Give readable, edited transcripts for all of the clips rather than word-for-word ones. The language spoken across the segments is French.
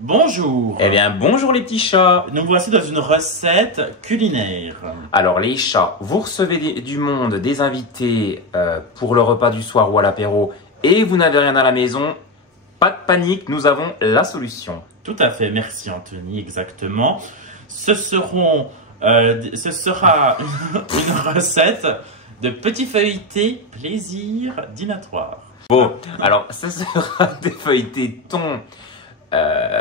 Bonjour. Eh bien, bonjour les petits chats. Nous voici dans une recette culinaire. Alors les chats, vous recevez du monde, des invités pour le repas du soir ou à l'apéro et vous n'avez rien à la maison, pas de panique, nous avons la solution. Tout à fait, merci Anthony, exactement. Ce sera une recette de petits feuilletés plaisir dînatoire. Bon, alors ce sera des feuilletés thon,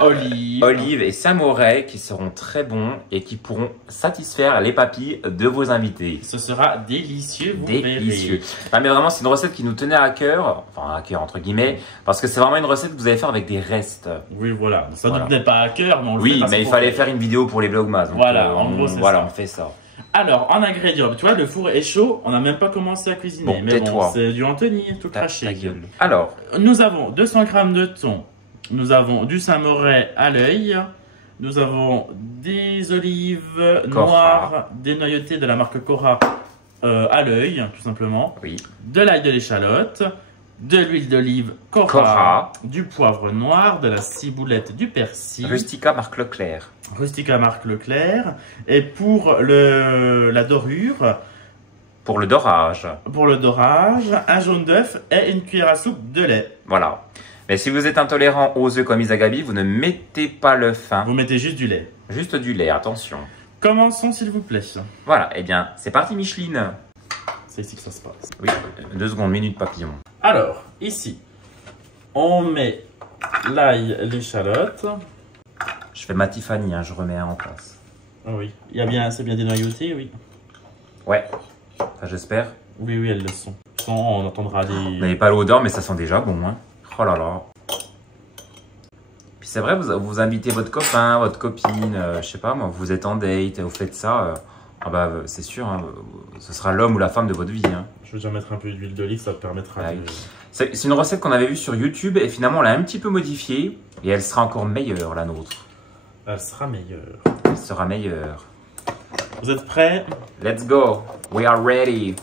olive et samouraï qui seront très bons et qui pourront satisfaire les papilles de vos invités. Ce sera délicieux, vous Délicieux. verrez. Non, mais vraiment, c'est une recette qui nous tenait à cœur, enfin à cœur entre guillemets, parce que c'est vraiment une recette que vous allez faire avec des restes. Oui, voilà. Ça Voilà. ne tenait pas à cœur, mais on le fait Oui, parce mais il qu'on fallait fait. faire une vidéo pour les vlogmas. Donc, Voilà, en gros, c'est voilà, ça. on fait ça. Alors, en ingrédients, tu vois, le four est chaud, on n'a même pas commencé à cuisiner. Bon, mais bon, tais-toi. c'est du Anthony, tout Ta craché. gueule. Alors, Nous avons 200 g de thon, nous avons du samouraï à l'œil, nous avons des olives noires dénoyautées de la marque Cora à l'œil, tout simplement, oui, de l'ail de l'échalote, de l'huile d'olive Cora, Cora, du poivre noir, de la ciboulette, du persil, Rustica marque Leclerc. Rustica marque Leclerc, et pour la dorure, Pour le dorage. pour le dorage, un jaune d'œuf et une cuillère à soupe de lait. Voilà. Mais si vous êtes intolérant aux œufs comme Isagabi, vous ne mettez pas le fin. Vous mettez juste du lait. Juste du lait, attention. Commençons s'il vous plaît. Voilà, eh bien, c'est parti Micheline. C'est ici que ça se passe. Oui, 2 secondes, minute papillon. Alors, ici, on met l'ail, l'échalote. Je fais ma Tiffany, hein, je remets un en place. Ah oui, c'est bien dénoyauté, oui. Ouais, ça j'espère. Oui, oui, elles le sont. Sans, on entendra Vous des... n'avez pas l'odeur, mais ça sent déjà bon. Hein. Oh là là. Puis c'est vrai, vous invitez votre copain, votre copine, je sais pas moi, vous êtes en date, vous faites ça. Ah bah, c'est sûr, hein, ce sera l'homme ou la femme de votre vie. Hein. Je vais déjà mettre un peu d'huile d'olive, ça te permettra Ah de... oui. C'est une recette qu'on avait vue sur YouTube et finalement on l'a un petit peu modifiée et elle sera encore meilleure, la nôtre. Elle sera meilleure. Elle sera meilleure. Vous êtes prêts? Let's go, we are ready.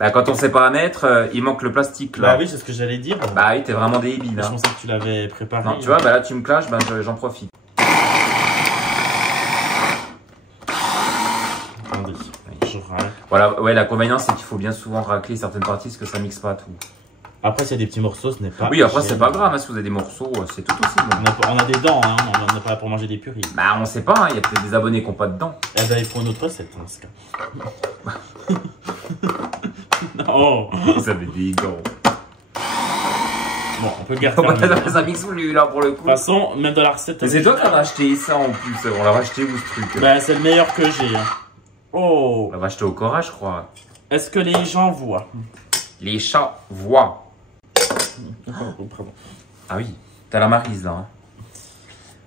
Bah, quand on sait pas à mettre, il manque le plastique là. Bah oui, c'est ce que j'allais dire. Bah oui, t'es vraiment débile. Je Hein. pensais que tu l'avais préparé. Non, tu vois, bah là tu me clashes, bah, j'en profite. Attendez, je racle. Voilà, ouais, l'inconvénient c'est qu'il faut bien souvent racler certaines parties parce que ça mixe pas tout. Après, s'il y a des petits morceaux, ce n'est pas... Oui, après c'est gênant. pas grave, hein, si vous avez des morceaux, c'est tout aussi bon. On a des dents, hein. On n'est pas là pour manger des purées. Bah on sait pas, il y a peut-être des abonnés qui n'ont pas de dents. Eh ben, il faut une autre recette, dans ce cas. Non. Vous avez des dents. Bon, on peut garder. Ça mixe plus là pour le coup. De toute façon, même dans la recette... Mais c'est toi qui as racheté ça en plus, on l'a racheté où ce truc? Ben, c'est le meilleur que j'ai. Hein. Oh. On l'a racheté au Cora je crois. Est-ce que les gens voient? Les chats voient. Oh, pardon. Ah oui, t'as la marise là. Hein.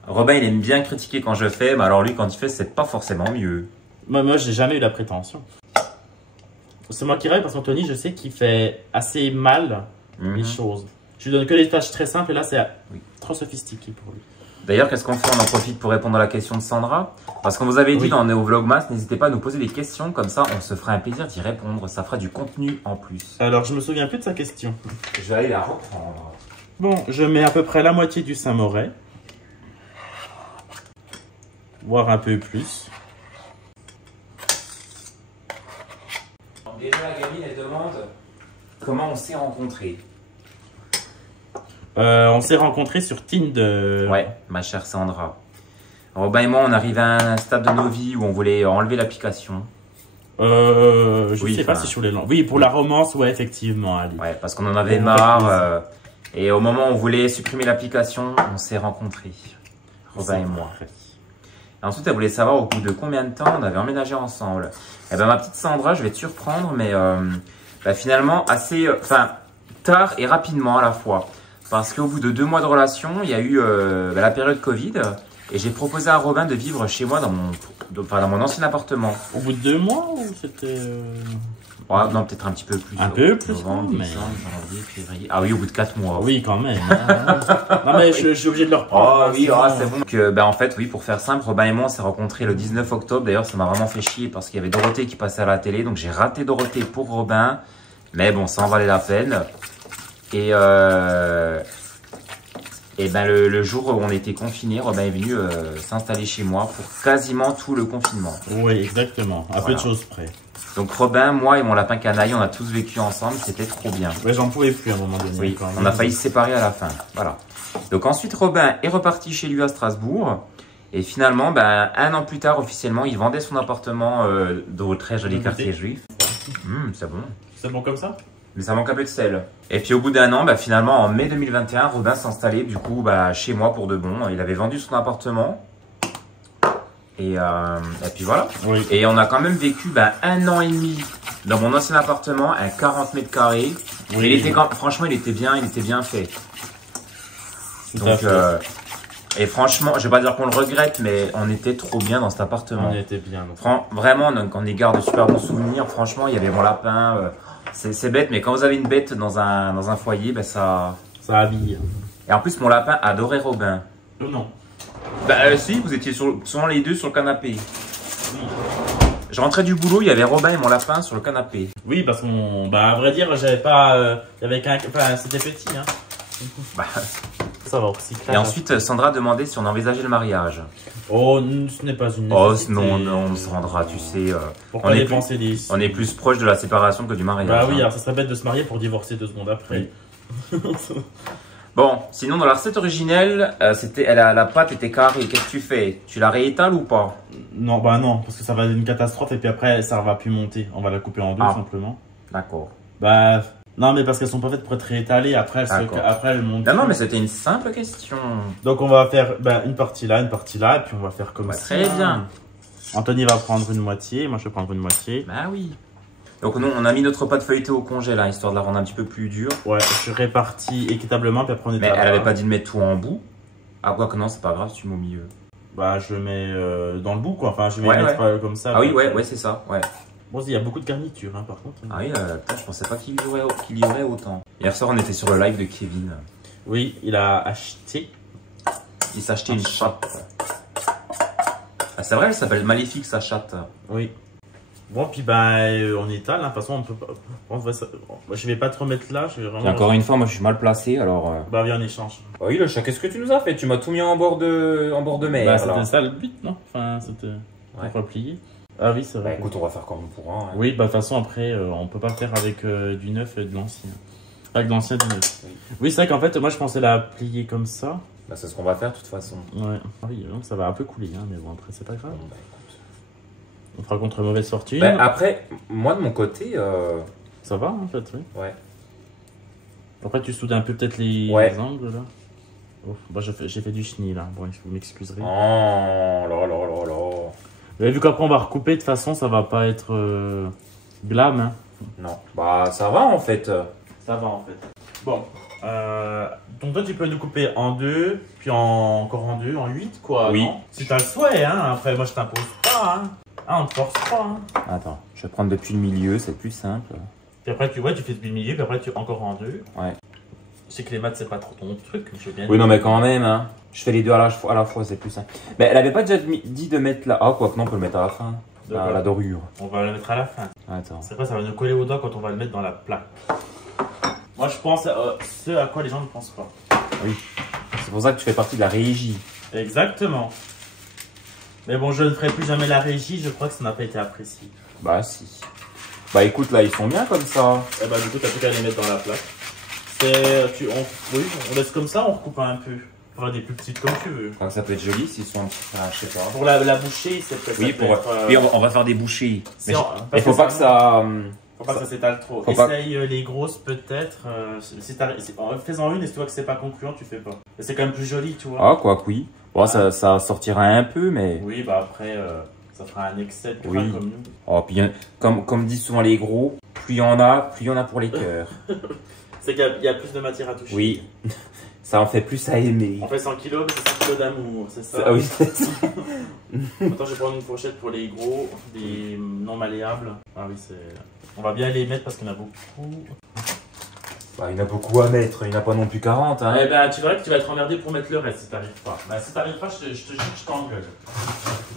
Robin il aime bien critiquer quand je fais, mais alors lui quand il fait c'est pas forcément mieux. Moi j'ai jamais eu la prétention. C'est moi qui règle parce qu'Anthony, je sais qu'il fait assez mal les choses. Je lui donne que des tâches très simples et là c'est trop sophistiqué pour lui. D'ailleurs, qu'est-ce qu'on fait? On en profite pour répondre à la question de Sandra. Parce qu'on vous avait dit dans Neo Vlogmas, n'hésitez pas à nous poser des questions, comme ça on se fera un plaisir d'y répondre. Ça fera du contenu en plus. Alors je me souviens plus de sa question. Je vais aller la reprendre. Bon, je mets à peu près la moitié du samouraï. Voire un peu plus. Déjà la gamine elle demande comment on s'est rencontrés. On s'est rencontrés sur Tinder. Ouais, ma chère Sandra. Robin et moi, on arrive à un stade de nos vies où on voulait enlever l'application. Je sais pas si je voulais l'enlever. Oui, pour la romance, ouais, effectivement. Ali. Ouais, parce qu'on en avait marre. Et au moment où on voulait supprimer l'application, on s'est rencontrés. Robin et moi. Et ensuite, elle voulait savoir au bout de combien de temps on avait emménagé ensemble. Eh ben, ma petite Sandra, je vais te surprendre, mais finalement, assez, tard et rapidement à la fois. Parce qu'au bout de 2 mois de relation, il y a eu la période Covid. Et j'ai proposé à Robin de vivre chez moi dans mon ancien appartement. Au bout de 2 mois ou c'était... Ouais, non, peut-être un petit peu plus. Un peu plus, novembre, mais... décembre, janvier, février. Ah oui, au bout de 4 mois. Oui, quand même. Hein. Non, mais je suis obligé de le reprendre. Oh oui, c'est bon. Donc, en fait, oui, pour faire simple, Robin et moi, on s'est rencontrés le 19 octobre. D'ailleurs, ça m'a vraiment fait chier parce qu'il y avait Dorothée qui passait à la télé. Donc, j'ai raté Dorothée pour Robin. Mais bon, ça en valait la peine. Et Et ben le jour où on était confinés, Robin est venu s'installer chez moi pour quasiment tout le confinement. Oui, exactement. À peu de choses près. Donc Robin, moi et mon lapin canaille, on a tous vécu ensemble, c'était trop bien. Ouais, j'en pouvais plus à un moment donné. Oui, on a failli se séparer à la fin. Voilà. Donc ensuite, Robin est reparti chez lui à Strasbourg. Et finalement, ben, 1 an plus tard, officiellement, il vendait son appartement dans le très joli quartier juif. C'est bon. C'est bon comme ça? Mais ça manque un peu de sel. Et puis au bout d'1 an, bah, finalement en mai 2021, Robin s'installait du coup bah, chez moi pour de bon. Il avait vendu son appartement. Et puis voilà. Oui. Et on a quand même vécu bah, 1 an et demi dans mon ancien appartement, à 40 mètres carrés. Oui. Franchement, il était bien fait. Donc, et franchement, je vais pas dire qu'on le regrette, mais on était trop bien dans cet appartement. On était bien. Vraiment, donc, on y garde de super bons souvenirs. Franchement, il y avait mon lapin. C'est bête, mais quand vous avez une bête dans un foyer, ben ça habille. Et en plus, mon lapin adorait Robin. Non. Bah si, vous étiez souvent les deux sur le canapé. Oui. Je rentrais du boulot, il y avait Robin et mon lapin sur le canapé. Oui, parce qu'on, bah à vrai dire, j'avais pas, il y avait qu'un, enfin c'était petit, hein. Bah. Ça va aussi. Et ensuite, Sandra demandait si on envisageait le mariage. Oh, ce n'est pas une nécessité. Oh non, Sandra, tu sais. Pourquoi les penser des... On est plus proche de la séparation que du mariage. Bah oui, alors ça serait bête de se marier pour divorcer 2 secondes après. Oui. Bon, sinon dans la recette originelle, la pâte était carrée. Qu'est-ce que tu fais? Tu la réétales ou pas? Non, bah non, parce que ça va être une catastrophe et puis après ça va plus monter. On va la couper en 2 simplement. D'accord. Bah non, mais parce qu'elles sont pas faites pour être réétalées. Après elles montent. Non, mais c'était une simple question. Donc on va faire une partie là, et puis on va faire comme ça. Très bien. Anthony va prendre une moitié, moi je vais prendre une moitié. Bah oui. Donc nous, on a mis notre pâte feuilletée au congé là, histoire de la rendre un petit peu plus dure. Ouais, je répartis équitablement, puis après on est. Mais elle avait pas dit de mettre tout en bout. Ah quoi que non, c'est pas grave si tu mets au milieu. Bah je mets dans le bout quoi, enfin je vais mettre comme ça. Ah oui, ouais, c'est ça, ouais. Bon, il y a beaucoup de garniture hein, par contre. Ah oui, je pensais pas qu'il y aurait autant. Hier soir, on était sur le live de Kevin. Oui, il a acheté. Il s'est acheté une chatte. Ah, c'est vrai, elle s'appelle Maléfique sa chatte. Oui. Bon, puis on étale, hein. De toute façon, on peut pas. Je vais pas te remettre là. Je vais vraiment... Encore une fois, moi je suis mal placé alors. Bah, viens, on échange. Oh, oui, le chat, qu'est-ce que tu nous as fait? Tu m'as tout mis en bord de mer. Bah, c'était ça le but, non? Enfin, c'était pour replier. Ah oui, c'est vrai. Bah, écoute, on va faire comme on pourra. Hein. Oui, bah, de toute façon, après, on peut pas faire avec du neuf et de l'ancien. Avec de l'ancien et du neuf. Oui, c'est vrai qu'en fait, moi je pensais la plier comme ça. Bah, c'est ce qu'on va faire de toute façon. Ouais. Oui, donc ça va un peu couler, hein, mais bon, après, c'est pas grave. Bon, bah, on fera contre mauvaise fortune. Bah, après, moi de mon côté. Ça va en fait, oui. Ouais. Après, tu soudes un peu peut-être les angles là. Oh, bah, j'ai fait du chenille là. Bon, vous m'excuserez. Oh là là là là. Vous avez vu qu'après on va recouper, de toute façon, ça va pas être glam. Hein. Non. Bah, ça va en fait. Ça va en fait. Bon. Donc toi tu peux nous couper en 2, puis encore en 2, en 8 quoi. Oui. Non si t'as le souhait, hein. Après moi je t'impose pas, hein. Ah, on te force pas, hein. Attends, je vais prendre depuis le milieu, c'est plus simple. Puis après tu fais depuis le milieu, puis après tu encore en 2. Ouais. Je sais que les maths c'est pas trop ton truc, je veux bien. Oui non mais quand même, hein. Je fais les deux à la fois, c'est plus simple. Mais elle avait pas déjà dit de mettre là. Ah quoi que non, on peut le mettre à la fin. La dorure. On va le mettre à la fin. Attends. C'est quoi, ça va nous coller au doigt quand on va le mettre dans la plaque. Moi je pense ce à quoi les gens ne pensent pas. Oui. C'est pour ça que tu fais partie de la régie. Exactement. Mais bon, je ne ferai plus jamais la régie, je crois que ça n'a pas été apprécié. Bah si. Bah écoute, là ils sont bien comme ça. Eh bah du coup, t'as plus qu'à les mettre dans la plaque. Oui, on laisse comme ça, on recoupe un peu. On fera des plus petites comme tu veux. Ça peut être joli s'ils sont, je sais pas. Pour la bouchée, c'est peut-être. Oui, oui, on va faire des bouchées. Mais il faut pas que ça. Faut pas que ça s'étale trop. Essaye les grosses peut-être. Fais-en une et si tu vois que c'est pas concluant, tu fais pas. C'est quand même plus joli, tu vois. Ah, quoi que oui. Bon, ça sortira un peu, mais. Oui, bah après, ça fera un excès de crâne comme nous. Oh, puis comme disent souvent les gros, plus il y en a pour les cœurs. C'est qu'il y a plus de matière à toucher. Oui. Ça en fait plus à aimer. On fait 100 kilos, mais c'est 100 kilos d'amour, c'est ça? Ah oui, c'est ça. Attends, je vais prendre une fourchette pour les gros, des non malléables. Ah oui, on va bien les mettre parce qu'il y en a beaucoup. Bah, il y en a beaucoup à mettre, il n'y en a pas non plus 40. Hein. Eh ben, tu verras que tu vas être emmerdé pour mettre le reste si t'arrives pas. Bah, si t'arrives pas, je te jure que je t'engueule.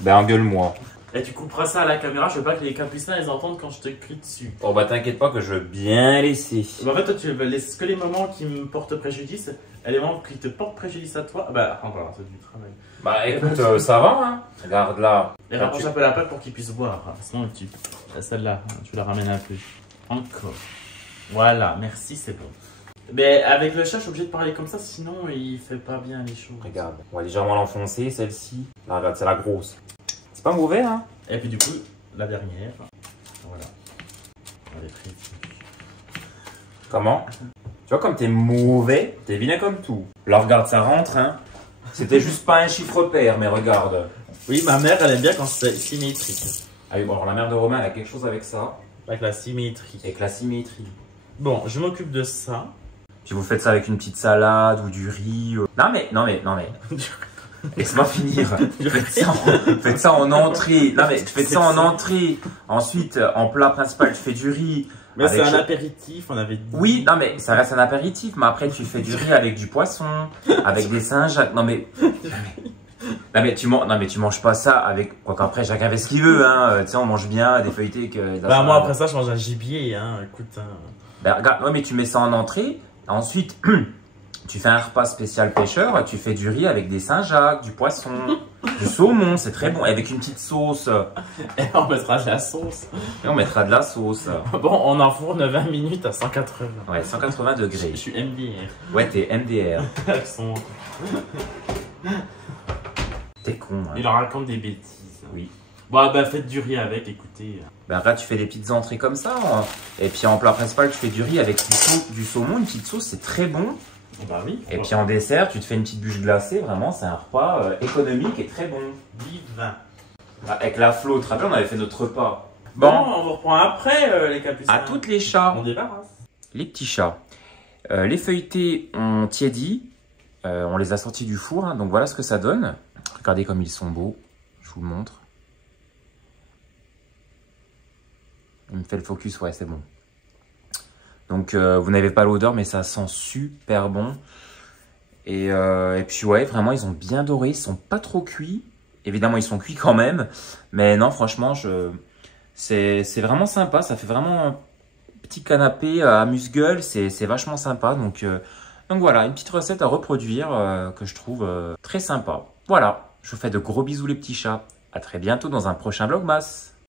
Ben, engueule-moi. Et tu couperas ça à la caméra, je veux pas que les capucins les entendent quand je te crie dessus. Oh bah t'inquiète pas que je veux bien laisser. Bah en fait toi tu laisses que les moments qui me portent préjudice et les moments qui te portent préjudice à toi, bah enfin c'est du travail. Bah écoute, ça va hein. Regarde là. Et rapproche un peu la plaque pour qu'ils puissent boire, sinon celle-là, tu la ramènes un peu. Encore. Voilà, merci, c'est bon. Mais avec le chat, je suis obligé de parler comme ça, sinon il fait pas bien les choses. Regarde, on va légèrement l'enfoncer celle-ci. Là regarde, c'est la grosse. C'est pas mauvais hein. Et puis du coup, la dernière. Voilà. Elle est très... Comment? Tu vois comme t'es mauvais, t'es vilain comme tout. Là regarde, ça rentre hein. C'était juste pas un chiffre pair, mais regarde. Oui, ma mère, elle aime bien quand c'est symétrique. Ah oui, bon alors la mère de Romain, elle a quelque chose avec ça. Avec la symétrie. Avec la symétrie. Bon, je m'occupe de ça. Puis vous faites ça avec une petite salade ou du riz. Non mais. Laisse-moi finir. Faites ça en entrée. Non mais tu fais ça en entrée. Ensuite, en plat principal, tu fais du riz. Mais c'est un apéritif, on avait dit. Oui, non mais ça reste un apéritif. Mais après, tu fais du riz avec du poisson, avec des Saint-Jacques. Non mais tu manges pas ça avec quoi qu'après chacun fait ce qu'il veut. Hein. Tu sais, on mange bien des feuilletés que. Bah moi après ça, je mange un gibier. Hein. Écoute. Hein. Ben, regarde, ouais, mais tu mets ça en entrée. Ensuite, tu fais un repas spécial pêcheur, tu fais du riz avec des Saint-Jacques, du poisson, du saumon, c'est très bon, et avec une petite sauce. Et on mettra de la sauce. Et on mettra de la sauce. Bon, on enfourne 20 minutes à 180. Ouais, 180 degrés. Je suis MDR. Ouais, t'es MDR. Son... T'es con. Hein. Il en raconte des bêtises. Oui. Bon, bah faites du riz avec, écoutez. Ben là, tu fais des petites entrées comme ça. Hein. Et puis en plat principal, tu fais du riz avec du saumon, une petite sauce, c'est très bon. Bah oui. Et puis en dessert, tu te fais une petite bûche glacée. Vraiment, c'est un repas économique et très bon. Vive vin. Avec la flotte, rappelle, on avait fait notre repas. Bon, on vous reprend après les capucins. À toutes les chats. On débarrasse. Les petits chats. Les feuilletés ont tiédi. On les a sortis du four. Hein, donc voilà ce que ça donne. Regardez comme ils sont beaux. Je vous le montre. Il me fait le focus, ouais, c'est bon. Donc, vous n'avez pas l'odeur, mais ça sent super bon. Et puis, ouais, vraiment, ils ont bien doré. Ils sont pas trop cuits. Évidemment, ils sont cuits quand même. Mais non, franchement, c'est vraiment sympa. Ça fait vraiment un petit canapé amuse-gueule. C'est vachement sympa. Donc voilà, une petite recette à reproduire que je trouve très sympa. Voilà, je vous fais de gros bisous les petits chats. À très bientôt dans un prochain Vlogmas.